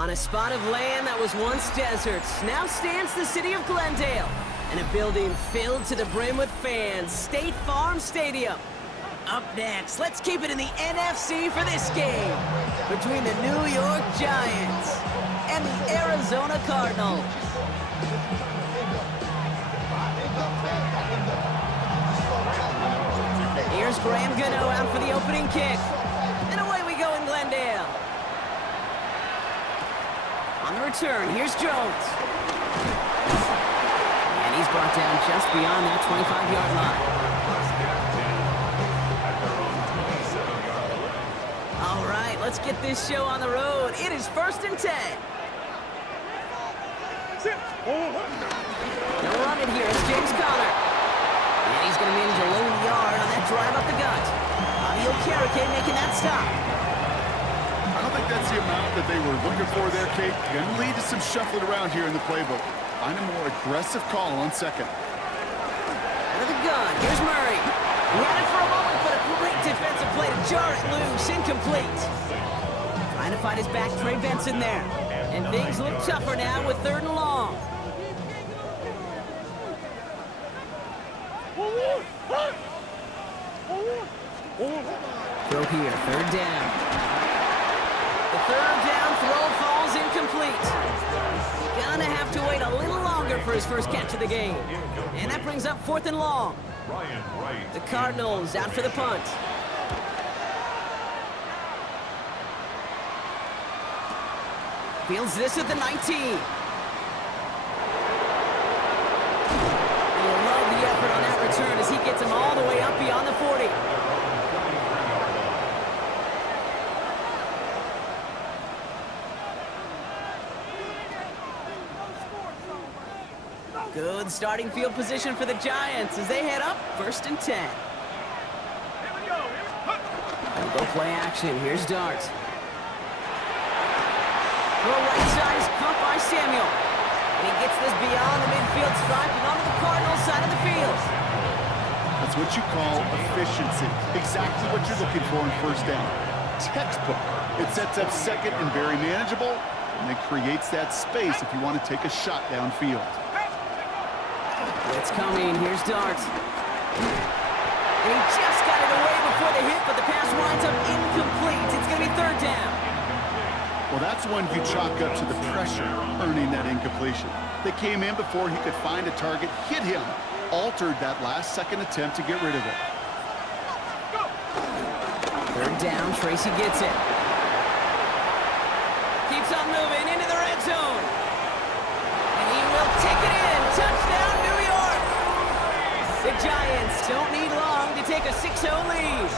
On a spot of land that was once deserts, now stands the city of Glendale, and a building filled to the brim with fans, State Farm Stadium. Up next, let's keep it in the NFC for this game between the New York Giants and the Arizona Cardinals. Here's Graham Gano out for the opening kick. And away we go in Glendale. On the return, here's Jones. And he's brought down just beyond that 25-yard line. All right, let's get this show on the road. It is 1st and 10. They'll run it here. It's James Conner. And he's going to manage a lone yard on that drive up the gut. Bobby Okereke making that stop. I don't think that's the amount that they were looking for there, Kate. Going to lead to some shuffling around here in the playbook. Find a more aggressive call on second. Out of the gun, here's Murray. He had it for a moment, but a great defensive play to jar it loose. Incomplete. Trying to find his back, Trey Benson there. And things look tougher now with 3rd and long. Throw here, 3rd down. The 3rd down throw falls incomplete. Gonna have to wait a little longer for his first catch of the game. And that brings up 4th and long. The Cardinals out for the punt. Fields this at the 19. You'll love the effort on that return as he gets him all the way up beyond the 40. Good starting field position for the Giants as they head up 1st and 10. They'll go play action. Here's Dart. The right side is caught by Samuel. And he gets this beyond the midfield stripe and onto the Cardinals side of the field. That's what you call efficiency. Exactly what you're looking for in 1st down. Textbook. It sets up second and very manageable, and it creates that space if you want to take a shot downfield. It's coming. Here's Dart. And he just got it away before the hit, but the pass winds up incomplete. It's going to be 3rd down. Well, that's one you chalk up to the pressure earning that incompletion. They came in before he could find a target, hit him, altered that last-second attempt to get rid of it. 3rd down, Tracy gets it. Keeps on moving into the red zone. And he will take it in. Touchdown, New York! The Giants don't need long to take a 6-0 lead.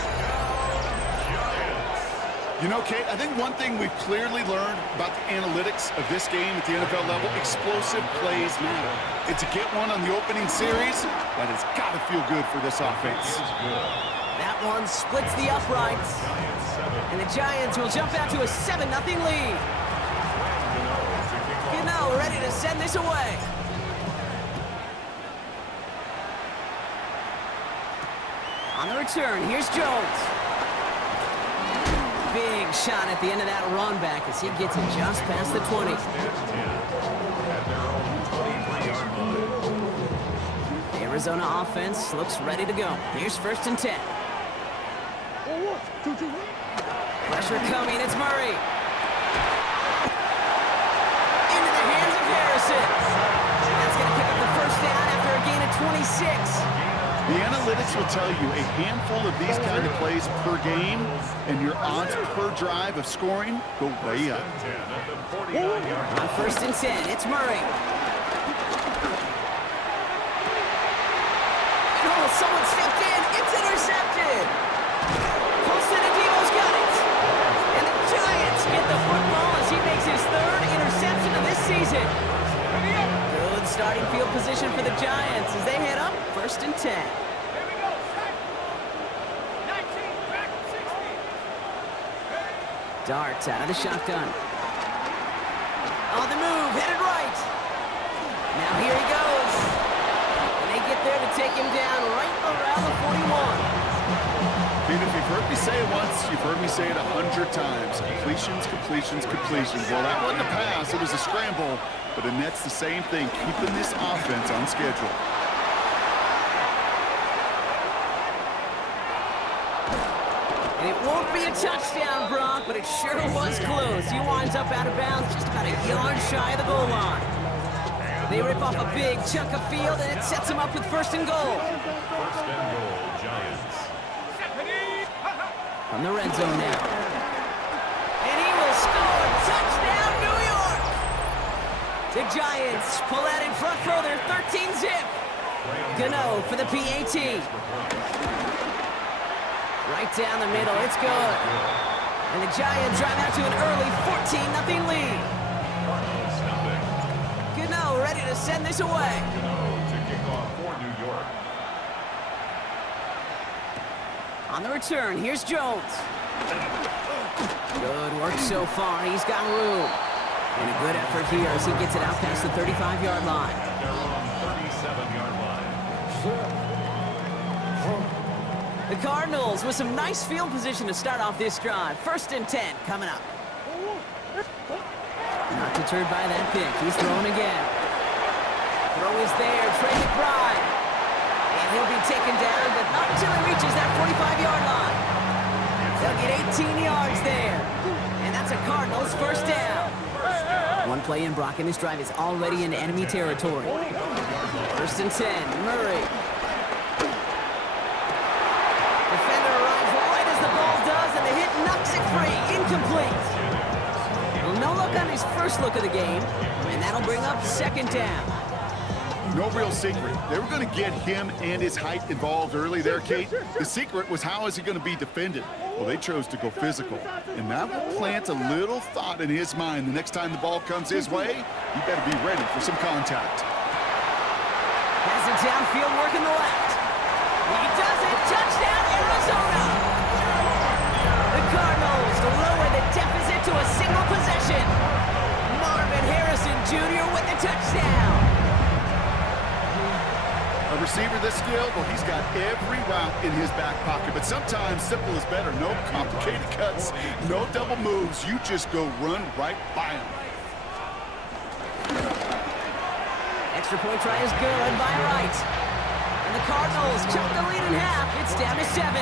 You know, Kate, I think one thing we've clearly learned about the analytics of this game at the NFL level, explosive plays matter. And to get one on the opening series, that has got to feel good for this offense. That one splits the uprights. And the Giants will jump out to a 7-0 lead. Gano ready to send this away. On the return, here's Jones. Big shot at the end of that run back as he gets it just past the 20. The Arizona offense looks ready to go. Here's 1st and 10. Pressure coming, it's Murray. Into the hands of Harrison. That's going to pick up the 1st down after a gain of 26. The analytics will tell you a handful of these kind of plays per game, and your odds per drive of scoring go way up. On 1st and 10, it's Murray. Oh, someone stepped in. It's intercepted. Posted Adimo's got it. And the Giants get the football as he makes his 3rd interception of this season. Good starting field position for the Giants as they head up 1st and 10. Darts out of the shotgun. On the move, headed right. Now here he goes. And they get there to take him down right around the 41. And if you've heard me say it once, you've heard me say it 100 times. Completions, completions, completions. Well, that wasn't a pass, it was a scramble, but the net's the same thing, keeping this offense on schedule. And it won't be a touchdown, Brock, but it sure was close. He winds up out of bounds just about a yard shy of the goal line. They rip off a big chunk of field, and it sets them up with first and goal. First and goal, Giants. From the red zone now. And he will score. Touchdown, New York! The Giants pull out in front further, 13-zip. Gano for the PAT. Right down the middle, it's good. And the Giants drive out to an early 14-0 lead. Gano ready to send this away. To kick off for New York. On the return, here's Jones. Good work so far. He's got room. And a good effort here as he gets it out past the 35-yard line. They're on 37-yard line. The Cardinals with some nice field position to start off this drive. 1st and 10 coming up. Not deterred by that pick. He's throwing again. Throw is there. Trey McBride. And he'll be taken down, but not until he reaches that 45-yard line. They'll get 18 yards there. And that's a Cardinals first down. One play in, Brock, and this drive is already in enemy territory. 1st and 10. Murray. Defender runs right as the ball does, and the hit knocks it free. Incomplete. Well, no look on his first look of the game, and that'll bring up 2nd down. No real secret. They were going to get him and his height involved early there, Kate. The secret was how is he going to be defended? Well, they chose to go physical, and that will plant a little thought in his mind. The next time the ball comes his way, you better be ready for some contact. Has it downfield, working the left. He does it. Touchdown, Arizona. The Cardinals lower the deficit to a single possession. Marvin Harrison Jr. with the touchdown. A receiver this skilled, well, he's got every route in his back pocket, but sometimes simple is better. No complicated cuts, no double moves. You just go run right by him. Extra point try is good by Wright. And the Cardinals chop the lead in half. It's down to 7.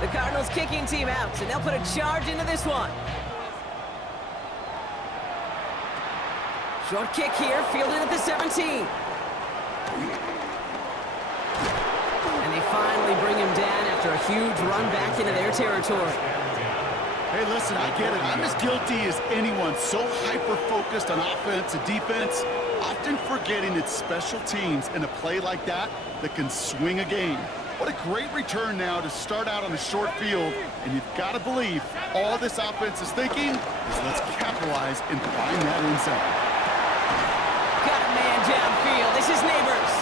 The Cardinals kicking team out, and they'll put a charge into this one. Short kick here, fielded at the 17. And they finally bring him down after a huge run back into their territory. Hey, listen, I get it. I'm as guilty as anyone. So hyper-focused on offense and defense, often forgetting it's special teams in a play like that can swing a game. What a great return now to start out on a short field, and you've got to believe all this offense is thinking is let's capitalize and find that end zone. Got a man downfield. This is Neighbors.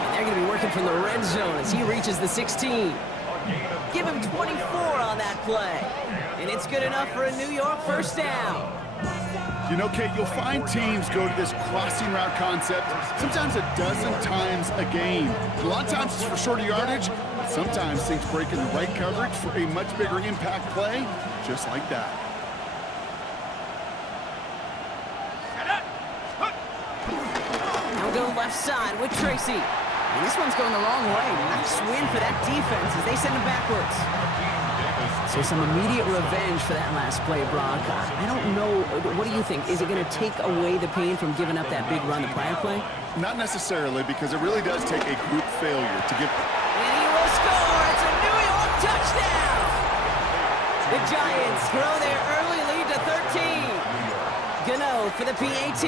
And they're going to be working from the red zone as he reaches the 16. Give him 24 on that play. And it's good enough for a New York first down. You know, Kate, you'll find teams go to this crossing route concept sometimes a dozen times a game. A lot of times it's for shorter yardage, but sometimes things break in the right coverage for a much bigger impact play, just like that. Now go left side with Tracy. And this one's going the wrong way. Nice win for that defense as they send him backwards. So some immediate revenge for that last play, Brock. I don't know. What do you think? Is it going to take away the pain from giving up that big run the prior play? Not necessarily, because it really does take a group failure to give. And he will score. It's a New York touchdown. The Giants grow their early lead to 13. Gano for the PAT.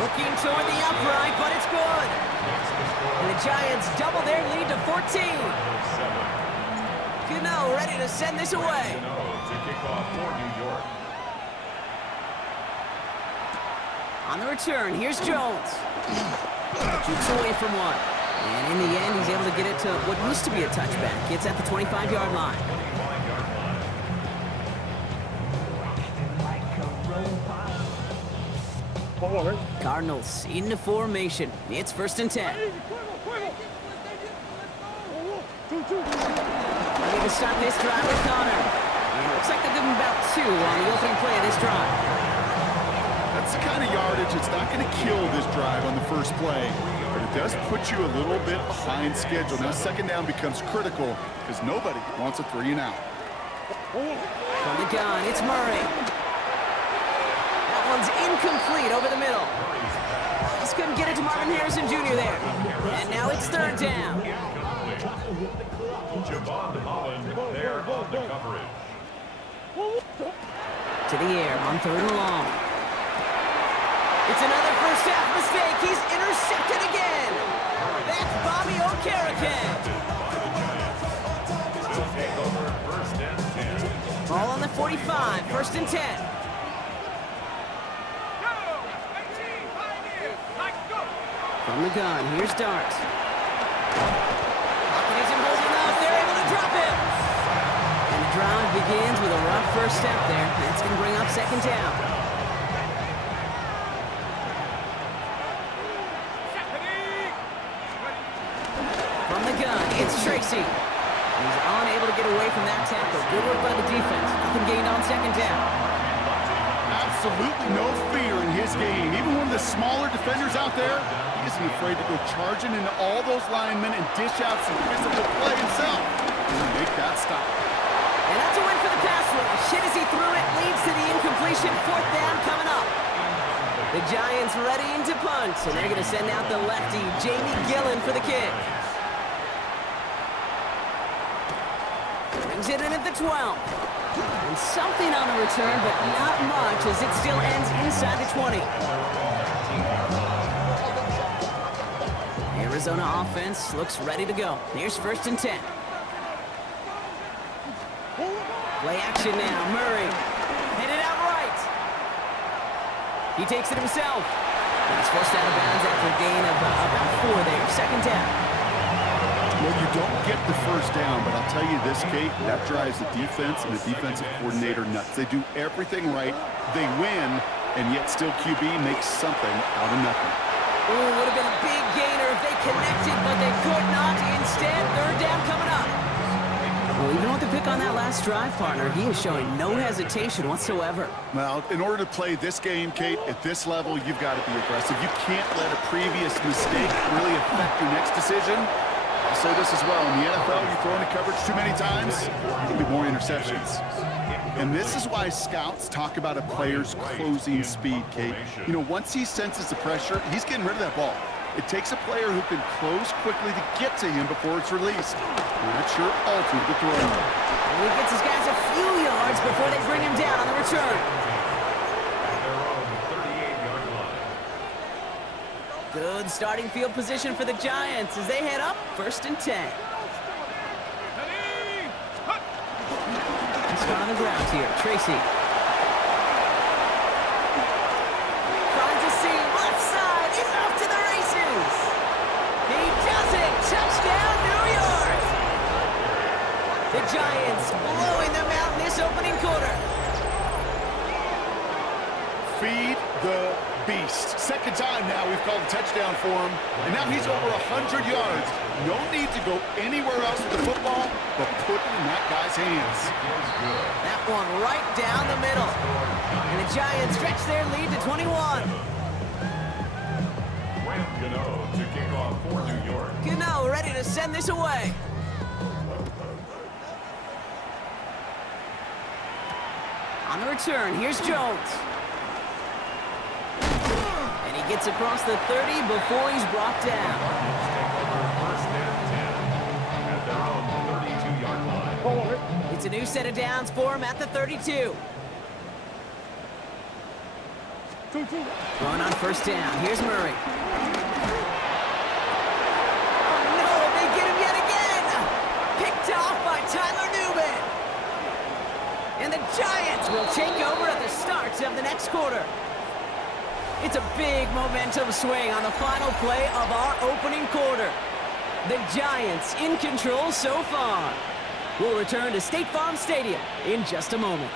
Looking toward the upright, but it's good. And the Giants double their lead to 14. Gano ready to send this away. To kick off for New York. On the return, here's Jones. Keeps away from one. And in the end, he's able to get it to what used to be a touchback. It's at the 25-yard line. Cardinals into formation. It's 1st and 10. Ready to start this drive with Connor. And it looks like they're giving about 2 on the opening play of this drive. That's the kind of yardage it's not going to kill this drive on the first play, but it does put you a little bit behind schedule. Now 2nd down becomes critical because nobody wants a 3 and out. From the gun, it's Murray. That one's incomplete over the middle. Just couldn't get it to Marvin Harrison Jr. there. And now it's 3rd down. Javon Holland there on the coverage. To the air on 3rd and long. It's another first half mistake. He's intercepted again. That's Bobby Okereke. They'll take over 1st and 10. Ball on the 45, 1st and 10. From the gun, here's Darks. Pocket isn't holding up. They're able to drop him. And the drive begins with a rough first step there. That's going to bring up 2nd down. From the gun, it's Tracy. He's unable to get away from that tackle. Good work by the defense. Nothing gained on 2nd down. Absolutely no fear in his game. Even one of the smaller defenders out there, he isn't afraid to go charging into all those linemen and dish out some physical play himself and make that stop. And that's a win for the pass rush. Hit as he threw it, leads to the incompletion. 4th down coming up. The Giants readying to punt, and they're going to send out the lefty, Jamie Gillen, for the kick. Brings it in at the 12. And something on the return, but not much, as it still ends inside the 20. Arizona offense looks ready to go. Here's 1st and 10. Play action now. Murray headed out right. He takes it himself. And he's forced out of bounds after a gain of about 4 there. 2nd down. Well, you don't get the 1st down, but I'll tell you this, Kate, that drives the defense and the defensive coordinator nuts. They do everything right. They win, and yet still QB makes something out of nothing. Ooh, would have been a big gainer if they connected, but they could not. Instead, 3rd down coming up. Well, even with the pick on that last drive, partner, he is showing no hesitation whatsoever. Well, in order to play this game, Kate, at this level, you've got to be aggressive. You can't let a previous mistake really affect your next decision. I'll say this as well. In the NFL, you throw into coverage too many times, there'll be more interceptions. And this is why scouts talk about a player's closing speed, Kate. You know, once he senses the pressure, he's getting rid of that ball. It takes a player who can close quickly to get to him before it's released. And that sure alters the throw. And he gets his guys a few yards before they bring him down on the return. Their own 38-yard line. Good starting field position for the Giants as they head up 1st and 10. Start on the ground here. Tracy. Finds a seam. Left side. He's off to the races. He does it. Touchdown, New York. The Giants blowing them out in this opening quarter. Feed the beast. 2nd time now we've called a touchdown for him. And now he's over 100 yards. No need to go anywhere else with the football, but put it in that guy's hands. That one right down the middle. And the Giants stretch their lead to 21. Graham Gano to kick off for New York. Gano ready to send this away. On the return, here's Jones. And he gets across the 30 before he's brought down. First and 10 at their own 32-yard line. It's a new set of downs for him at the 32. Going on 1st down. Here's Murray. Oh, no, they get him yet again. Picked off by Tyler Newman. And the Giants will take over at the start of the next quarter. It's a big momentum swing on the final play of our opening quarter. The Giants in control so far. We'll return to State Farm Stadium in just a moment.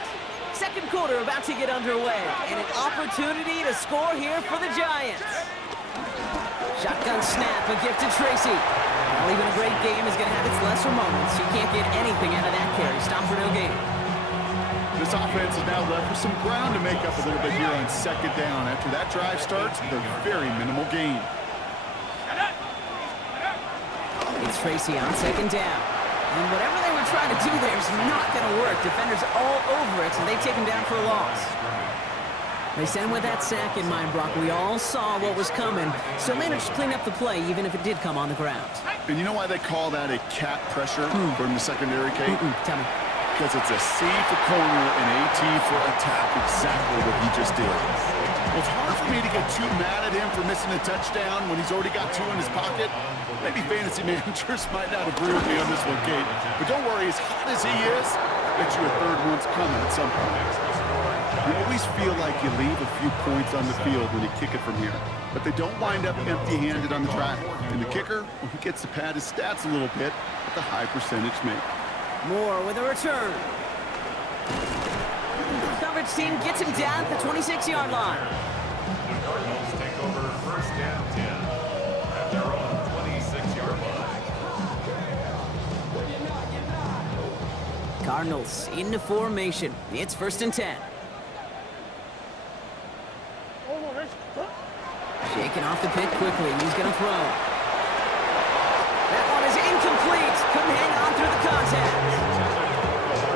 second quarter about to get underway, and an opportunity to score here for the Giants. Shotgun snap, a gift to Tracy. Well, even a great game is going to have its lesser moments. You can't get anything out of that carry. Stop for no gain. This offense is now left with some ground to make up a little bit here on second down. After that drive starts, with a very minimal gain. It's Tracy on second down. And whatever they were trying to do there is not going to work. Defenders all over it, so they take him down for a loss. They sent with that sack in mind, Brock. We all saw what was coming, so managed to clean up the play, even if it did come on the ground. And you know why they call that a cat pressure from the secondary, Kate? Tell me. Because it's a C for corner and AT for attack, exactly what he just did. Well, it's hard for me to get too mad at him for missing a touchdown when he's already got two in his pocket. Maybe fantasy managers might not agree with me on this one, Kate. But don't worry, as hot as he is, I bet you a third one's coming at some point. You always feel like you leave a few points on the field when you kick it from here. But they don't wind up empty-handed on the track. And the kicker, well, he gets to pad his stats a little bit with a high percentage make. Moore with a return. The coverage team gets him down at the 26-yard line. The Cardinals take over first and 10 at their own 26-yard line. Cardinals into formation. It's first and 10. Shaking off the pick quickly. He's going to throw. That one is incomplete. Couldn't hang on through the contact.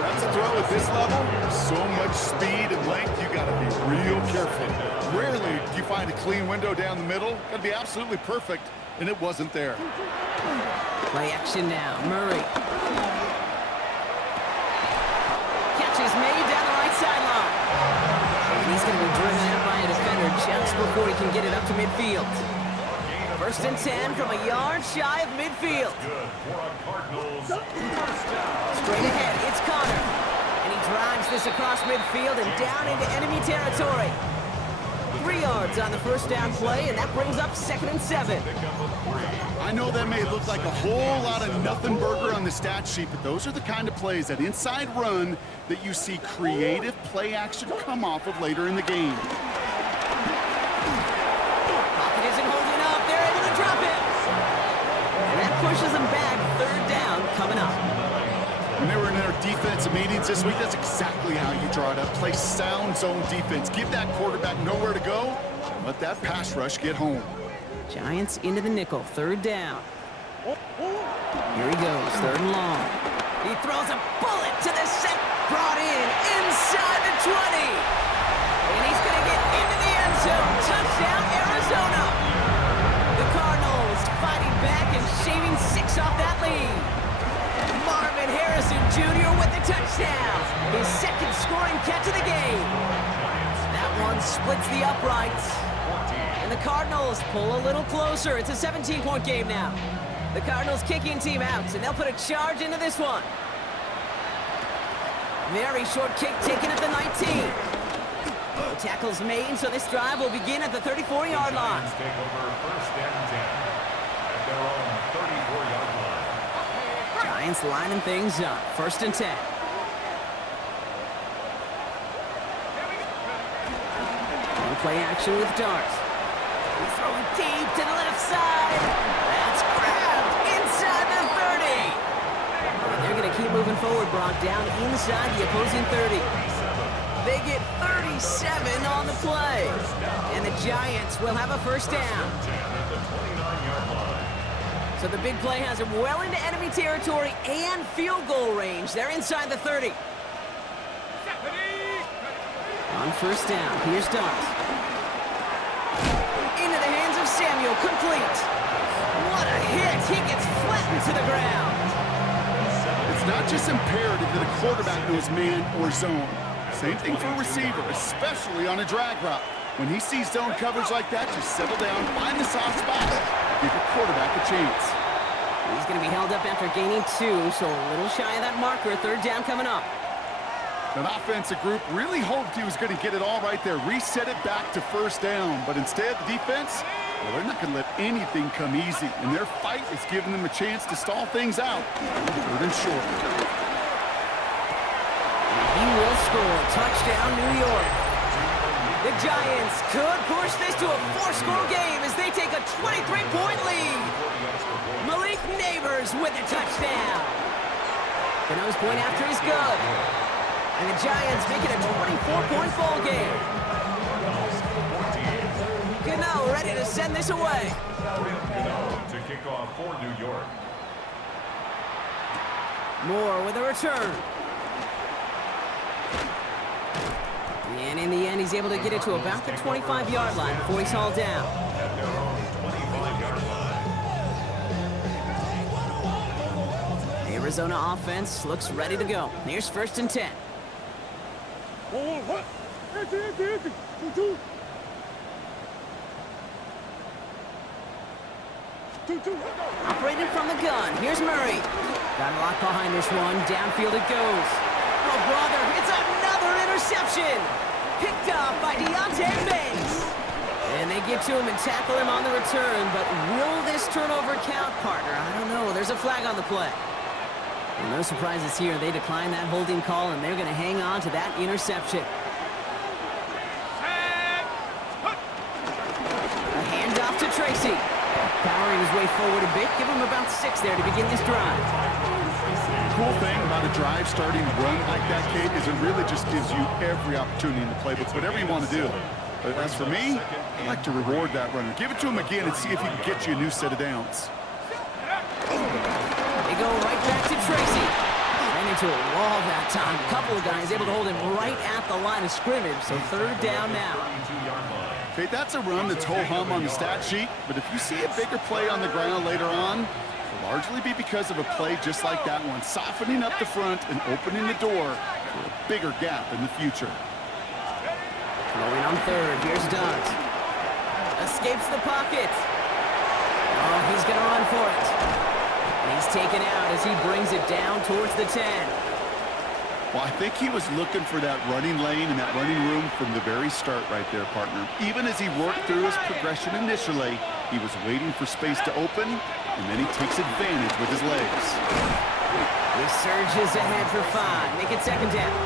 That's a throw at this level. So much speed and length, you got to be real careful. Rarely do you find a clean window down the middle. Got to be absolutely perfect, and it wasn't there. Play action now. Murray. Catch is made down the right sideline. And he's going to be driven out by a defender just before he can get it up to midfield. First and 10 from a yard shy of midfield. Good for a Cardinals first down. Straight ahead, it's Connor. And he drives this across midfield and down into enemy territory. 3 yards on the first down play, and that brings up second and 7. I know that may look like a whole lot of nothing burger on the stat sheet, but those are the kind of plays, that inside run, that you see creative play action come off of later in the game. Pocket isn't holding up. They're able to drop it. And that pushes them back. Third down coming up. When they were in their defensive meetings this week, that's exactly how you draw it up. Play sound zone defense. Give that quarterback nowhere to go. Let that pass rush get home. Giants into the nickel. Third down. Here he goes. Third and long. He throws a bullet to the set. Brought in inside the 20. And he's going to get into the end zone. Touchdown, Arizona. The Cardinals fighting back and shaving 6 off that lead. Marvin Harrison Jr. with the touchdown. His second scoring catch of the game. That one splits the uprights. And the Cardinals pull a little closer. It's a 17-point game now. The Cardinals kicking team out, and they'll put a charge into this one. Very short kick taken at the 19. The tackle's made, so this drive will begin at the 34-yard line. Giants take over first and 10 at their own 34-yard line. Giants lining things up. First and 10. And play action with Dart. He's throwing deep to the left side. That's grabbed inside the 30. And they're going to keep moving forward, Brock, down inside the opposing 30. They get 37 on the play. And the Giants will have a first down. At the 29-yard line. So the big play has them well into enemy territory and field goal range. They're inside the 30. On first down, here's Dart. Into the hands of Samuel, complete. What a hit! He gets flattened to the ground. It's not just imperative that a quarterback knows man or zone. Same thing for a receiver, especially on a drag route. When he sees zone coverage like that, just settle down, find the soft spot, give your quarterback a chance. He's going to be held up after gaining 2, so a little shy of that marker. Third down coming up. That offensive group really hoped he was going to get it all right there, reset it back to first down. But instead, the defense, well, they're not going to let anything come easy. And their fight is giving them a chance to stall things out. Third and short. A will score. Touchdown, New York. The Giants could push this to a 4-score game as they take a 23-point lead. Malik Neighbors with a touchdown. The nose point after is good. And the Giants make it a 24-point ball game. Gano ready to send this away. Gano to kick off for New York. Moore with a return. And in the end, he's able to get it to about the 25-yard line before he's hauled down. At their own 25-yard line. The Arizona offense looks ready to go. Here's 1st and 10. Operating from the gun. Here's Murray. Got a lock behind this one. Downfield it goes. Oh, brother, it's another interception. Picked up by Deontay Banks. And they get to him and tackle him on the return, but will this turnover count, partner? I don't know. There's a flag on the play. And no surprises here. They decline that holding call, and they're going to hang on to that interception. A handoff to Tracy. Powering his way forward a bit. Give him about 6 there to begin this drive. The cool thing about a drive starting run like that, Kate, is it really just gives you every opportunity in the playbook, whatever you want to do. But as for me, I like to reward that runner. Give it to him again and see if he can get you a new set of downs. They go right back to Tracy. Ran into a wall that time. A couple of guys able to hold him right at the line of scrimmage, so 3rd down now. 32-yard line. Okay, that's a run that's ho-hum on the stat sheet, but if you see a bigger play on the ground later on, it'll largely be because of a play just like that one, softening up the front and opening the door for a bigger gap in the future. Rolling on 3rd, here's Douglas. Escapes the pocket. Oh, he's gonna run for it. And he's taken out as he brings it down towards the 10. Well, I think he was looking for that running lane and that running room from the very start right there, partner. Even as he worked through his progression initially, he was waiting for space to open, and then he takes advantage with his legs. He surges ahead for 5. Make it 2nd down.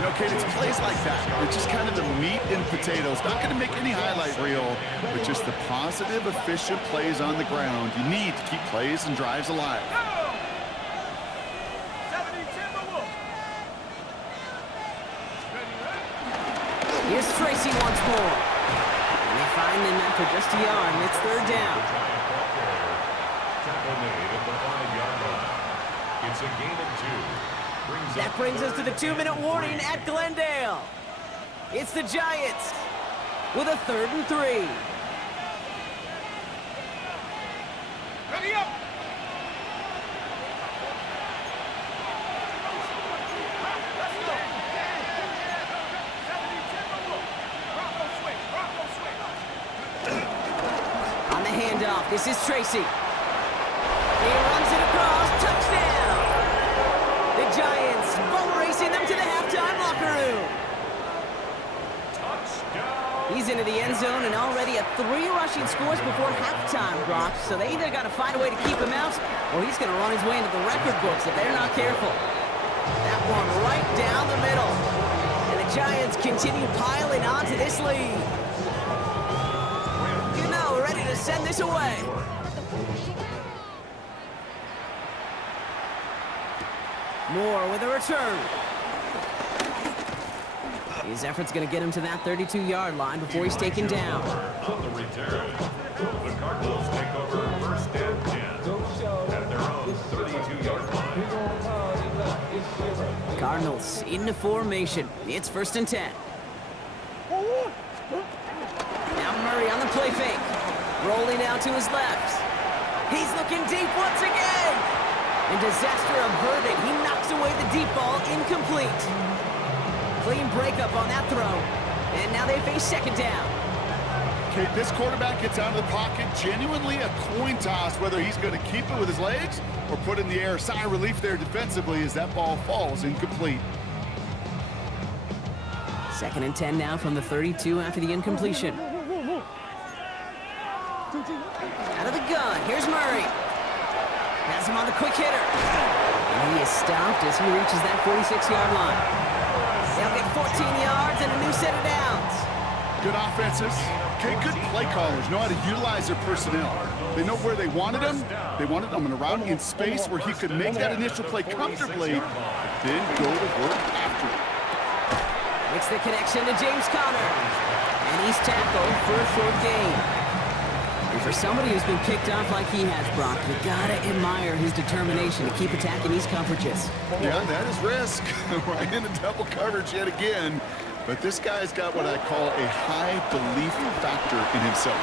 You know, Kate, it's plays like that. It's just kind of the meat and potatoes. Not going to make any highlight reel, but just the positive, efficient plays on the ground. You need to keep plays and drives alive. Here's Tracy once more. And they find him after just a yard, and it's 3rd down. Tackle made at the 5-yard line. It's a gain of 2. That brings us to the 2-minute warning at Glendale. It's the Giants with a 3rd and 3. Ready up! On the handoff, this is Tracy. He runs it across, touchdown! The Giants bum racing them to the halftime locker room. Touchdown! He's into the end zone and already at 3 rushing scores before halftime, Brock. So they either got to find a way to keep him out, or he's going to run his way into the record books if they're not careful. That one right down the middle. And the Giants continue piling on to this lead. You know, ready to send this away. Moore with a return. His effort's going to get him to that 32-yard line before he's taken down. On the return, the Cardinals take over 1st and 10 at their own 32-yard line. Cardinals into formation. It's 1st and 10. Now Murray on the play fake. Rolling out to his left. He's looking deep once again. And disaster averted. He knocks away the deep ball, incomplete. Clean breakup on that throw. And now they face 2nd down. Okay, this quarterback gets out of the pocket, genuinely a coin toss whether he's going to keep it with his legs or put it in the air. Sigh of relief there defensively as that ball falls incomplete. 2nd and 10 now from the 32 after the incompletion. Out of the gun, here's Murray. Has him on the quick hitter. And he is stopped as he reaches that 46-yard line. yards and a new set of downs. Good offenses. Okay, good play callers know how to utilize their personnel. They know where they wanted him. They wanted him in a route in space where he could make that initial play comfortably, but then go to work after it. Makes the connection to James Conner. And he's tackled for a short gain. And for somebody who's been kicked off like he has, Brock, you gotta admire his determination to keep attacking these coverages. Yeah, that is risk. Right into double coverage yet again. But this guy's got what I call a high belief factor in himself.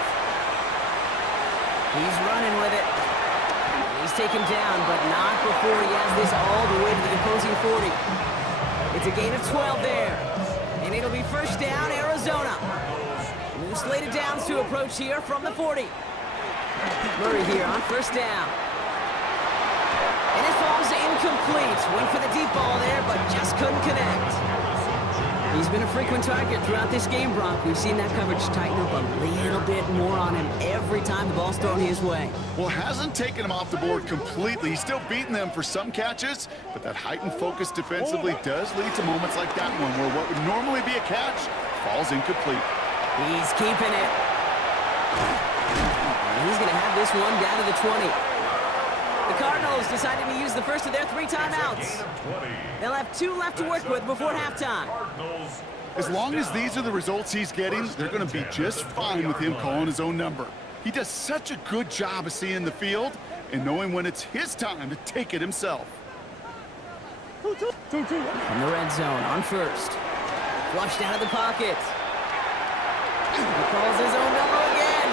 He's running with it. He's taken down, but not before he has this all the way to the opposing 40. It's a gain of 12 there. And it'll be first down, Arizona. New slate of downs to approach here from the 40. Murray here on first down. And it falls incomplete. Went for the deep ball there, but just couldn't connect. He's been a frequent target throughout this game, Brock. We've seen that coverage tighten up a little bit more on him every time the ball's thrown his way. Well, hasn't taken him off the board completely. He's still beating them for some catches, but that heightened focus defensively does lead to moments like that one where what would normally be a catch falls incomplete. He's keeping it. And he's going to have this one down to the 20. The Cardinals decided to use the first of their 3 timeouts. They'll have 2 left to work with before halftime. As long as these are the results he's getting, they're going to be just fine with him calling his own number. He does such a good job of seeing the field and knowing when it's his time to take it himself. From the red zone on first. Flushed out of the pocket. He calls his own number again.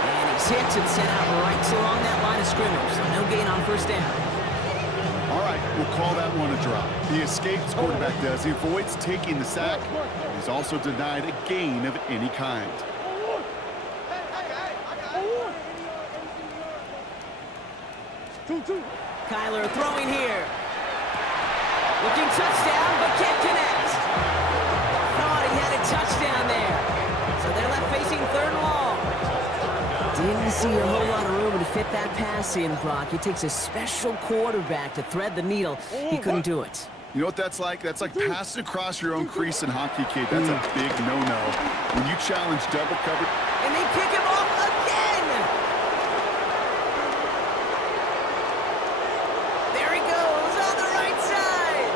And he's hit and sent out right along that line of scrimmage. So no gain on first down. All right, we'll call that one a drop. He escapes, quarterback does. He avoids taking the sack. He's also denied a gain of any kind. Kyler throwing here. Looking touchdown, but can't connect. Thought he had a touchdown there. So they're left facing 3rd and long. Didn't see a whole lot of room to fit that pass in, Brock. It takes a special quarterback to thread the needle. He couldn't do it. You know what that's like? That's like passing across your own crease in hockey, kid. That's a big no-no. When you challenge double coverage. And they pick him off again! There he goes on the right side!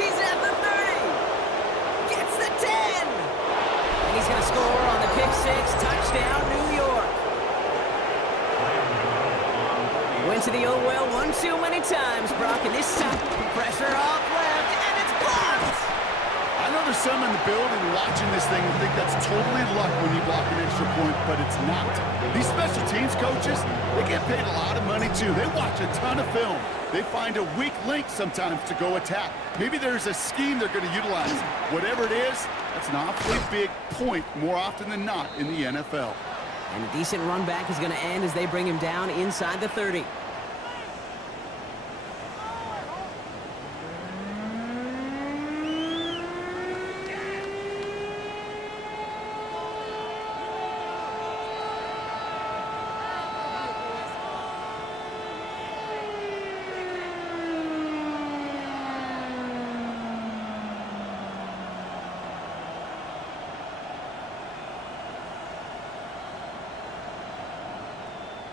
He's at the 30! Gets the 10! And he's going to score on the pick 6, touchdown New York. Went to the old well one too many times, Brock, and this time pressure off left, and it's blocked! I know there's some in the building watching this thing and think that's totally luck when you block an extra point, but it's not. These special teams coaches, they get paid a lot of money too. They watch a ton of film. They find a weak link sometimes to go attack. Maybe there's a scheme they're going to utilize. Whatever it is, that's an awfully big point more often than not in the NFL. And a decent run back is going to end as they bring him down inside the 30.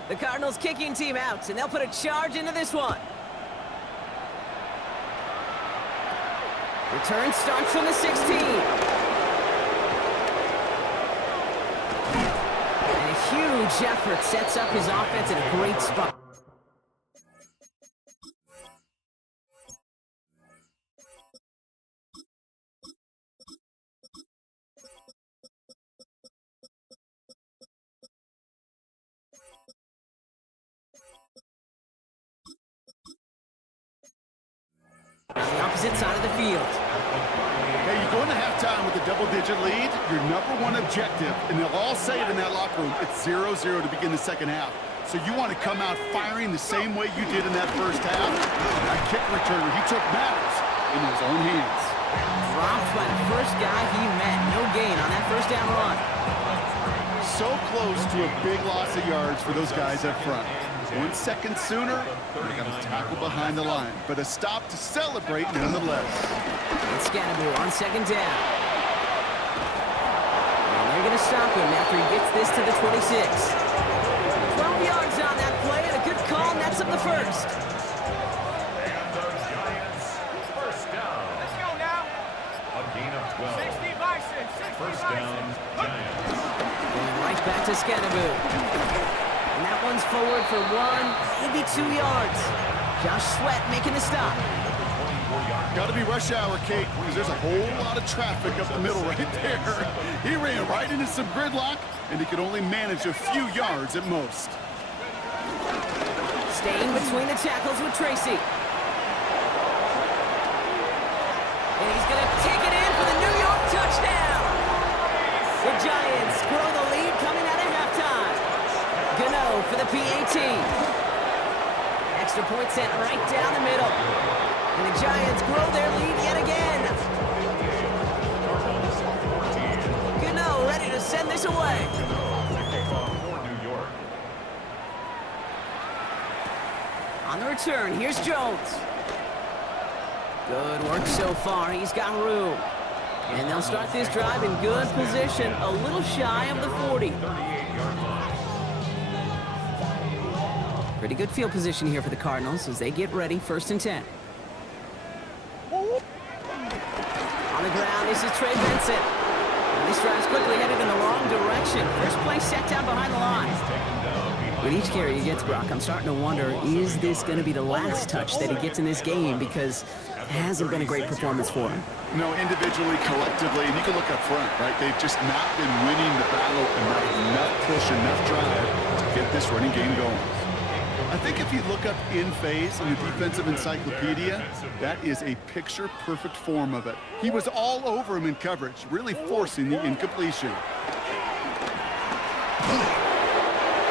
The Cardinals kicking team out, and they'll put a charge into this one. Return starts from the 16. And a huge effort sets up his offense in a great spot. On the opposite side of the field. Hey, you go into halftime with a double-digit lead, your #1 objective, and they'll all say it in that locker room, it's 0-0 to begin the second half. So you want to come out firing the same way you did in that first half. That kick returner, he took matters in his own hands. Dropped by the first guy he met. No gain on that first down run. So close to a big loss of yards for those guys up front. 1 second sooner, they got a tackle behind the line. But a stop to celebrate nonetheless. It's Scannaboo on second down. And they're going to stop him after he gets this to the 26. 12 yards on that play, and a good call nets up the first. And the Giants first down. Let's go now. A gain of 12. 60 Bison. 60 First Bison. down, Giants. Going right back to Scannaboo. And that one's forward for 1, maybe 2 yards. Josh Sweat making the stop. Got to be rush hour, Kate, because there's a whole lot of traffic up the middle right there. He ran right into some gridlock, and he could only manage a few yards at most. Staying between the tackles with Tracy. And he's going to take it in for the New York touchdown. The Giants grow the lead coming out of halftime. Gano for the PAT. Extra point sent right down the middle. And the Giants grow their lead yet again. Gano ready to send this away. For New York. On the return, here's Jones. Good work so far. He's got room. And they'll start this drive in good position, a little shy of the 40. 38-yard line. Pretty good field position here for the Cardinals as they get ready, 1st and 10. On the ground, this is Trey Benson. And this drive's quickly headed in the wrong direction. First play set down behind the line. With each carry he gets, Brock, I'm starting to wonder, is this going to be the last touch that he gets in this game? Because it hasn't been a great performance for him. No, individually, collectively, and you can look up front, right? They've just not been winning the battle enough push, enough drive to get this running game going. I think if you look up in phase in the defensive encyclopedia, that is a picture-perfect form of it. He was all over him in coverage, really forcing the incompletion.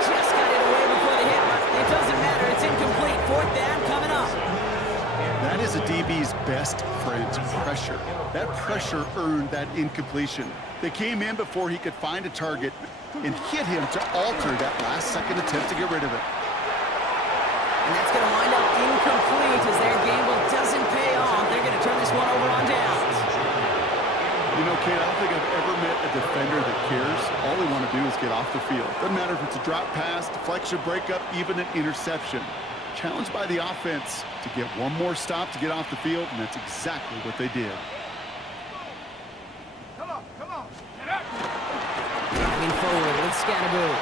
Just got it away before the hit, but it doesn't matter. It's incomplete. 4th down coming up. That is a DB's best friend, pressure. That pressure earned that incompletion. They came in before he could find a target and hit him to alter that last-second attempt to get rid of it. And that's going to wind up incomplete as their gamble doesn't pay off. They're going to turn this one over on downs. You know, Kate, I don't think I've ever met a defender that cares. All they want to do is get off the field. Doesn't matter if it's a drop pass, deflection, breakup, even an interception. Challenged by the offense to get one more stop to get off the field, and that's exactly what they did. Come on. Get up. Driving forward with Scannaboo.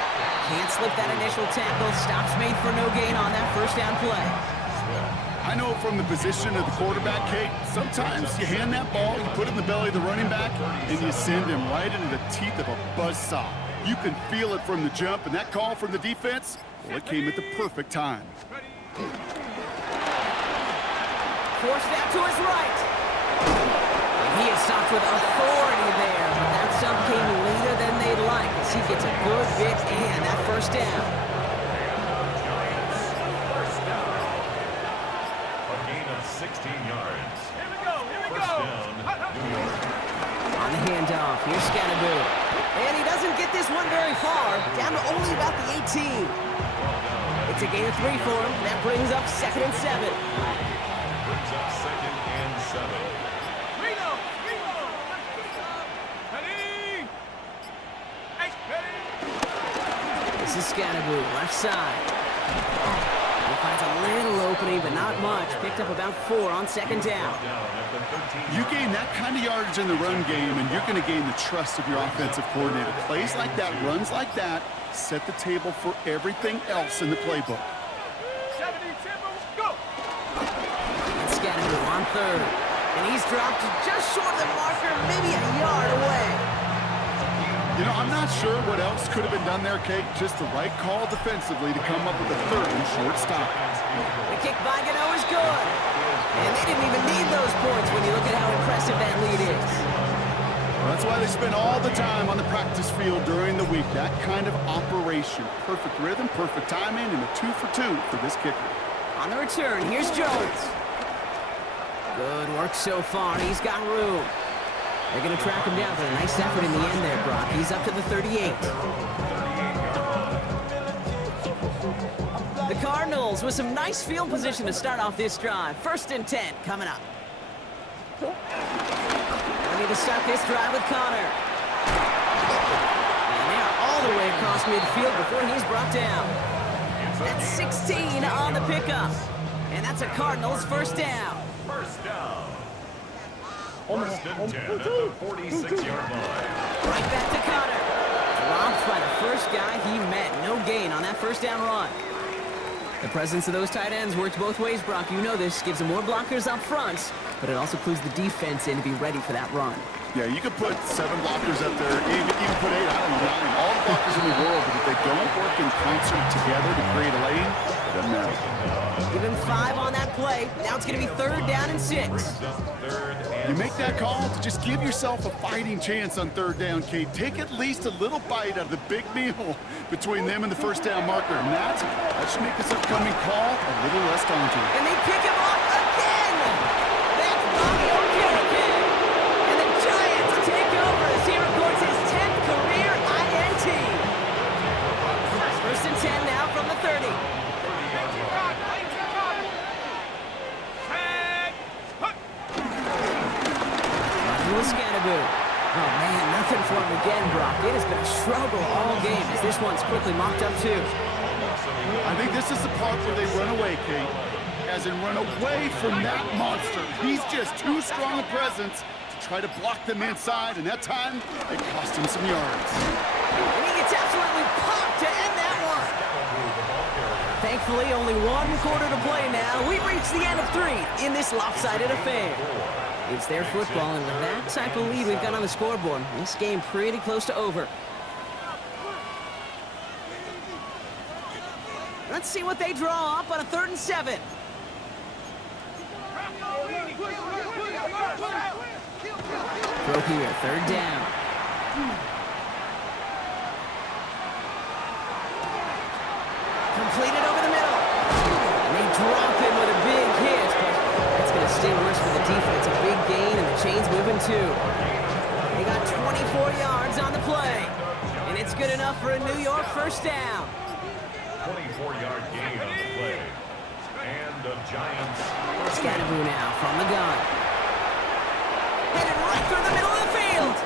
Can't slip that initial tackle. Stops made for no gain on that 1st down play. I know from the position of the quarterback, Kate, sometimes you hand that ball, you put it in the belly of the running back, and you send him right into the teeth of a buzzsaw. You can feel it from the jump, and that call from the defense, well, it came at the perfect time. Forced out to his right. And he is stopped with authority there, but that stop came later than they'd like as he gets a good bit and that 1st down. First down. A gain of 16 yards. Here we go. First down, New York. On the handoff, here's Scannaboo. And he doesn't get this one very far, down to only about the 18. It's a gain of 3 for him. That brings up 2nd and 7. Brings up 2nd and 7. Reload. Ready. Hey, ready. This is Scannaboo, left side. He finds a little opening, but not much. Picked up about 4 on 2nd down. Down at the 13. You gain that kind of yardage in the run game, and you're going to gain the trust of your offensive coordinator. Plays like that, runs like that, set the table for everything else in the playbook. 70 Timber, go. And Scannaboo on 3rd. And he's dropped just short of the marker, maybe a yard away. You know, I'm not sure what else could have been done there, Kate. Just the right call defensively to come up with a 3rd and short stop. The kick by Gano is good. And they didn't even need those points when you look at how impressive that lead is. Well, that's why they spend all the time on the practice field during the week. That kind of operation. Perfect rhythm, perfect timing, and a 2 for 2 for this kicker. On the return, here's Jones. Good work so far. He's got room. They're going to track him down, but a nice effort in the end there, Brock. He's up to the 38. The Cardinals with some nice field position to start off this drive. 1st and 10 coming up. Ready to start this drive with Connor. And they are all the way across midfield before he's brought down. That's 16 on the pickup. And that's a Cardinals 1st down. First down. 1st and 10 at the 46-yard line. Right back to Connor. Dropped by the first guy he met. No gain on that 1st down run. The presence of those tight ends works both ways, Brock. You know this. Gives them more blockers up front, but it also clues the defense in to be ready for that run. Yeah, you could put 7 blockers up there, even put 8, I don't know, 9, all the blockers in the world, but if they don't work in concert together to create a lane, it doesn't matter. Give him 5 on that play. Now it's going to be 3rd down and 6. You make that call to just give yourself a fighting chance on 3rd down, Kate. Take at least a little bite out of the big meal between them and the 1st down marker, and that should make this upcoming call a little less daunting. And they pick him off again! That's Bobby O'Kirkin! And the Giants take over as he records his 10th career INT. 1st and 10 now from the 30. Scatterboo. Oh man, nothing for him again, Brock. It has been a struggle all game as this one's quickly mocked up too. I think this is the part where they run away, Kate. As in run away from that monster. He's just too strong a presence to try to block them inside, and that time, it cost him some yards. And he gets absolutely popped to end that one. Thankfully, only 1 quarter to play now. We've reached the end of 3 in this lopsided affair. It's their football, and with that type of lead we've got on the scoreboard, this game pretty close to over. Let's see what they draw up on a 3rd and 7. Throw here, 3rd down. Completed over the middle. And they drop him with a big hit, but that's going to stay worse for the defense. A big gain, and the chain's moving too. They got 24 yards on the play, and it's good enough for a New York 1st down. 24-yard gain on the play. And the Giants. Scatterboo now from the gun. Headed right through the middle of the field.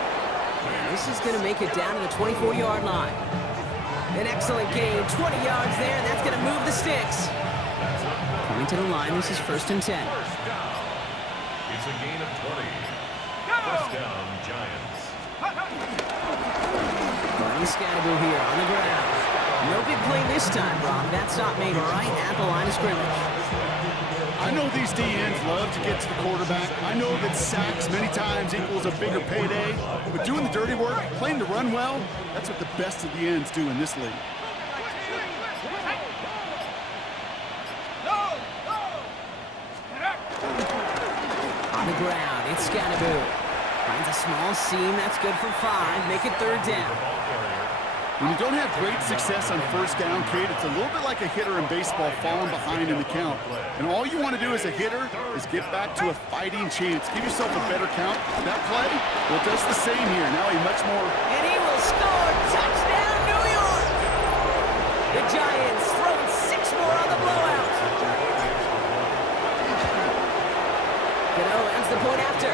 And this is going to make it down to the 24-yard line. An excellent gain, 20 yards there, and that's going to move the sticks. Coming to the line, this is 1st and 10. First down. It's a gain of 20. First down, Giants. Barney Scatterboo here on the ground. No big play this time, Brock. That stop made right at the line of scrimmage. I know these DNs love to get to the quarterback. I know that sacks many times equals a bigger payday. But doing the dirty work, playing to run well, that's what the best of the ends do in this league. On the ground, it's Scatterboo. Finds a small seam, that's good for 5. Make it 3rd down. When you don't have great success on 1st down, Kate, it's a little bit like a hitter in baseball falling behind in the count. And all you want to do as a hitter is get back to a fighting chance. Give yourself a better count. That play, well, does the same here. Now a much more... And he will score! Touchdown, New York! The Giants throwing 6 more on the blowout. Gano ends the point after.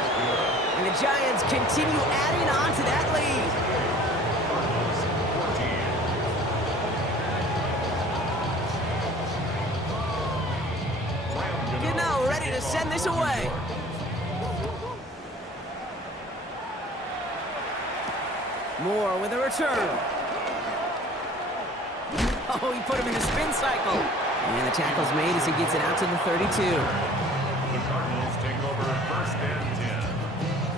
And the Giants continue adding on to that lead. Gano ready to send this away. Moore with a return. Oh, he put him in the spin cycle. And the tackle's made as he gets it out to the 32. The Cardinals take over 1st and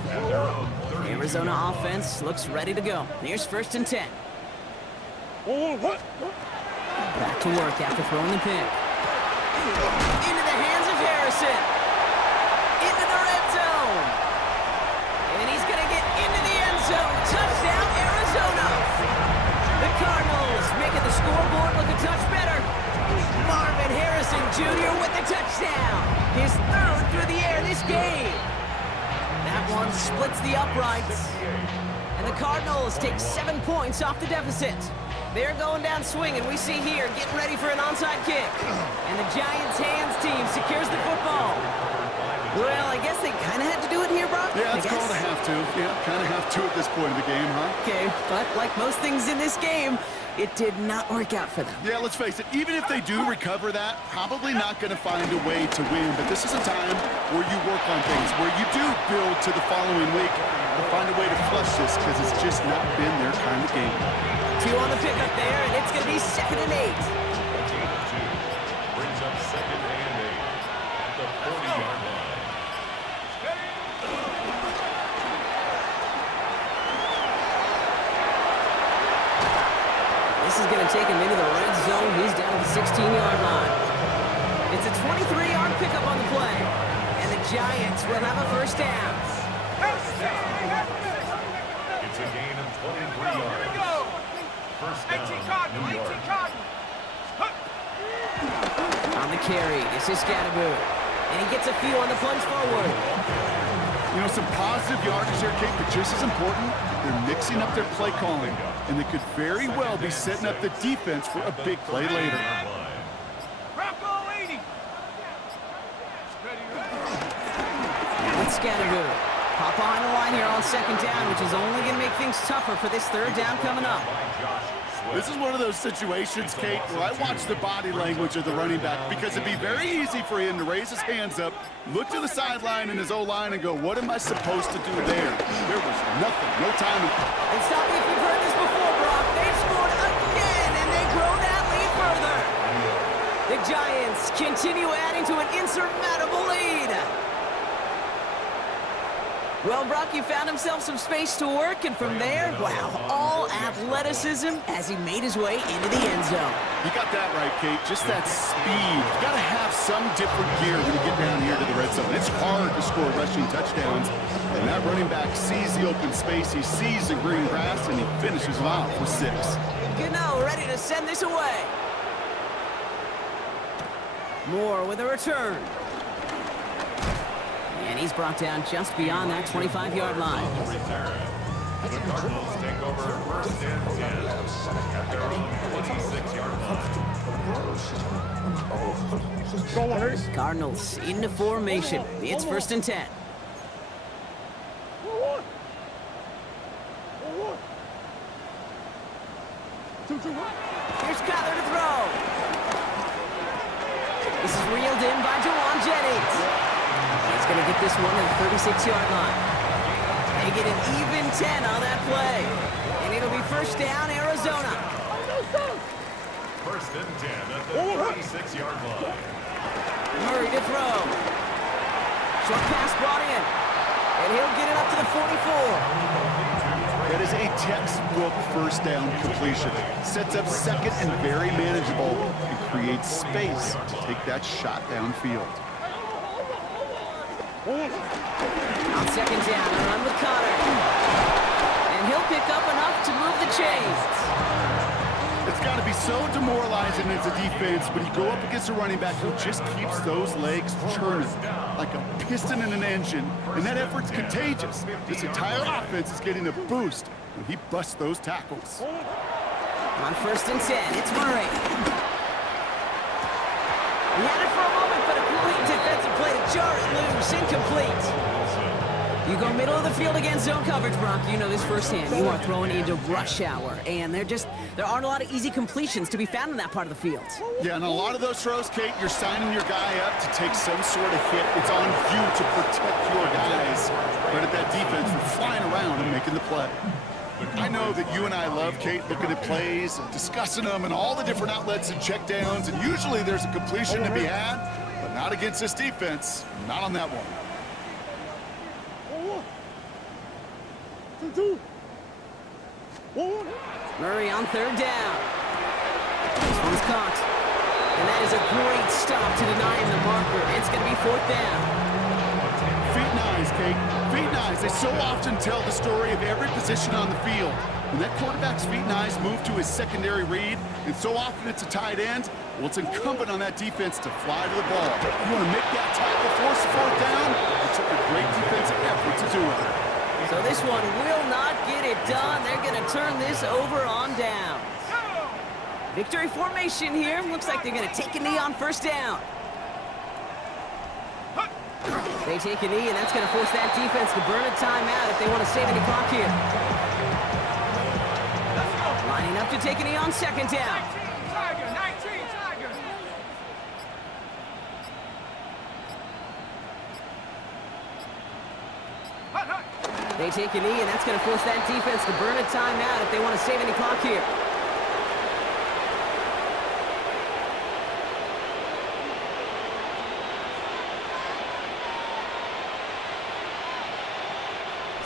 10. At their own 30. Arizona offense looks ready to go. Here's 1st and 10. Back to work after throwing the pick. Into the hands of Harrison. Into the red zone. And he's going to get into the end zone. Touchdown, Arizona. The Cardinals making the scoreboard look a touch better. Marvin Harrison Jr. with the touchdown. His 3rd through the air this game. That one splits the uprights. And the Cardinals take 7 points off the deficit. They're going down swinging. We see here, getting ready for an onside kick. And the Giants' hands team secures the football. Well, I guess they kind of had to do it here, Brock. Yeah, it's called a have to. Yeah, kind of have to at this point of the game, huh? Okay, but like most things in this game, it did not work out for them. Yeah, let's face it, even if they do recover that, probably not going to find a way to win. But this is a time where you work on things, where you do build to the following week and find a way to flush this because it's just not been their kind of game. 2 on the pickup there, and it's going to be 2nd and 8. Brings up 2nd and 8 at the 40-yard line. This is going to take him into the red zone. He's down at the 16-yard line. It's a 23-yard pickup on the play, and the Giants will have a first down. It's a gain of 23 yards. First down, New York. On the carry, this is Scatterboot. And he gets a few on the plunge forward. You know, some positive yardage there, Kate, but just as important, they're mixing up their play calling, and they could very well be setting up the defense for a big play later. Bronco 80. It's Scatterboot. Hop behind the line here on 2nd down, which is only going to make things tougher for this 3rd down coming up. This is one of those situations, Kate, where I watch the body language of the running back because it'd be very easy for him to raise his hands up, look to the sideline in his O-line and go, what am I supposed to do there? There was nothing, no time. And stop me if you've heard this before, Brock. They've scored again, and they grow that lead further. The Giants continue adding to an insurmountable lead. Well, Brock, you found himself some space to work, and from there, wow, all athleticism as he made his way into the end zone. You got that right, Kate. Just that speed. You got to have some different gear when you get down here to the red zone. It's hard to score rushing touchdowns, and that running back sees the open space, he sees the green grass, and he finishes them off with 6. Good now, ready to send this away. Moore with a return. And he's brought down just beyond that 25-yard line. The Cardinals take over 1st and 10 at their own 26-yard line. Cardinals into formation. It's 1st and 10. Here's Kyler to throw. This is reeled in by Jawan Jennings. He's going to get this one to the 36-yard line. They get an even 10 on that play. And it'll be 1st down, Arizona. 1st and 10 at the 36-yard line. Murray to throw. Short pass brought in. And he'll get it up to the 44. That is a textbook 1st down completion. Sets up 2nd and very manageable and creates space to take that shot downfield. On 2nd down, a run with Connor. And he'll pick up enough to move the chains. It's got to be so demoralizing as a defense when you go up against a running back who just keeps those legs churning like a piston in an engine, and that effort's contagious. This entire offense is getting a boost when he busts those tackles. On 1st and 10, it's Murray. He had it for a moment, but a great defensive play to jar it loose, incomplete. You go middle of the field against zone coverage, Brock. You know this firsthand. You are throwing into rush hour, and there aren't a lot of easy completions to be found in that part of the field. Yeah, and a lot of those throws, Kate, you're signing your guy up to take some sort of hit. It's on you to protect your guys. Credit that defense for flying around and making the play. I know that you and I love, Kate, looking at plays and discussing them and all the different outlets and checkdowns, and usually there's a completion to be had, but not against this defense. Not on that one. Murray on 3rd down. This one's caught. And that is a great stop to deny him the marker. It's going to be 4th down. Feet and eyes, Kate. Feet and eyes. They so often tell the story of every position on the field. When that quarterback's feet and eyes move to his secondary read, and so often it's a tight end, well, it's incumbent on that defense to fly to the ball. You want to make that tackle, force the 4th down? It took a great defensive effort to do it. So this one will not get it done. They're going to turn this over on down. Victory formation here. Looks like they're going to take a knee on first down. They take a knee, and that's going to force that defense to burn a timeout if they want to save any clock here. Lining up to take a knee on second down. 19 Tiger. They take a knee, and that's going to force that defense to burn a timeout if they want to save any clock here.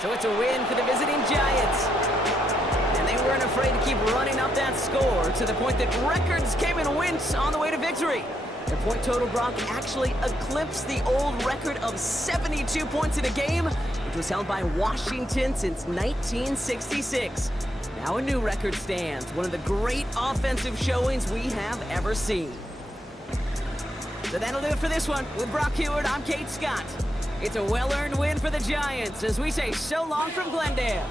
So it's a win for the visiting Giants. And they weren't afraid to keep running up that score to the point that records came in wins on the way to victory. Their point total, Brock, actually eclipsed the old record of 72 points in a game, which was held by Washington since 1966. Now a new record stands, one of the great offensive showings we have ever seen. So that'll do it for this one. With Brock Huard, I'm Kate Scott. It's a well-earned win for the Giants as we say so long from Glendale.